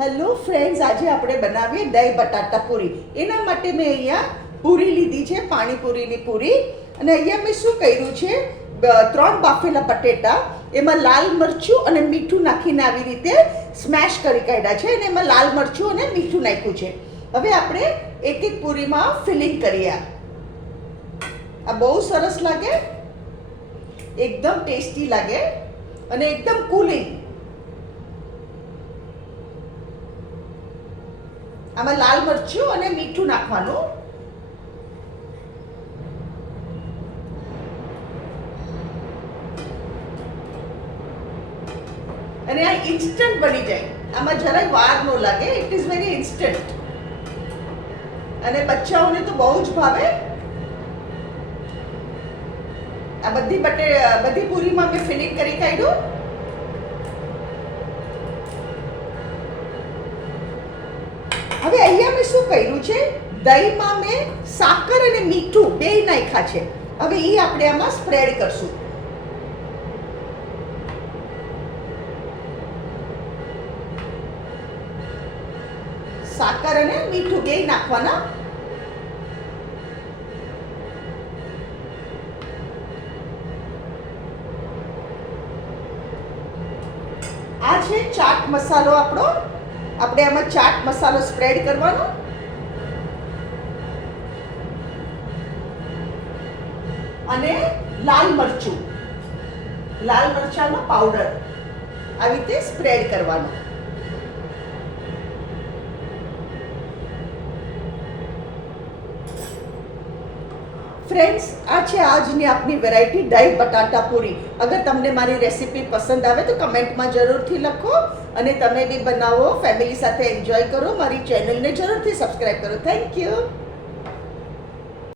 Hello friends, આજે આપણે બનાવીએ દહીં બટાટા પૂરી. એના માટે મેં અહીંયા પૂરી લીધી છે, પાણીપુરીની પૂરી. અને અહીંયા મેં શું કર્યું છે, 3 બાફેલા બટેટા, એમાં લાલ મરચું અને મીઠું નાખીને આવી રીતે સ્મેશ કરી કાઢ્યા છે. અને એમાં લાલ મરચું અને મીઠું નાખ્યું છે. હવે આપણે એક એક પૂરીમાં ફિલિંગ કરીએ. આ બહુ સરસ લાગે, એકદમ ટેસ્ટી લાગે અને એકદમ કુલિંગ. આમાં લાલ મરચું અને મીઠું નાખવાનું. અને આ ઇન્સ્ટન્ટ બની જાય, આમાં જરાય વાર ન લાગે. ઇટ ઇઝ વેરી ઇન્સ્ટન્ટ અને બચ્ચાઓને તો બહુ જ ભાવે. આ બધી પૂરીમાં મેં ફિલિંગ કરી કાઢ્યું. હવે અહીંયા મેં શું કર્યું છે, દહીંમાં મેં સાકર અને મીઠું બે નાખ્યા છે. હવે એ આપણે આમાં સ્પ્રેડ કરશું. સાકર અને મીઠું બે નાખવાના. આ છે ચાટ મસાલો આપણો. આપણે આમાં ચાટ મસાલો સ્પ્રેડ કરવાનો. અને લાલ મરચાંનો પાવડર આવી રીતે સ્પ્રેડ કરવાનો. ફ્રેન્ડ્સ, આ છે આજની આપની વેરાયટી દહીં બટાટા પૂરી. અગર તમને મારી રેસીપી પસંદ આવે તો કમેન્ટમાં જરૂરથી લખો. અને તમે બી બનાવો, ફેમિલી સાથે એન્જોય કરો. મારી ચેનલને જરૂરથી સબસ્ક્રાઈબ કરો. Thank you.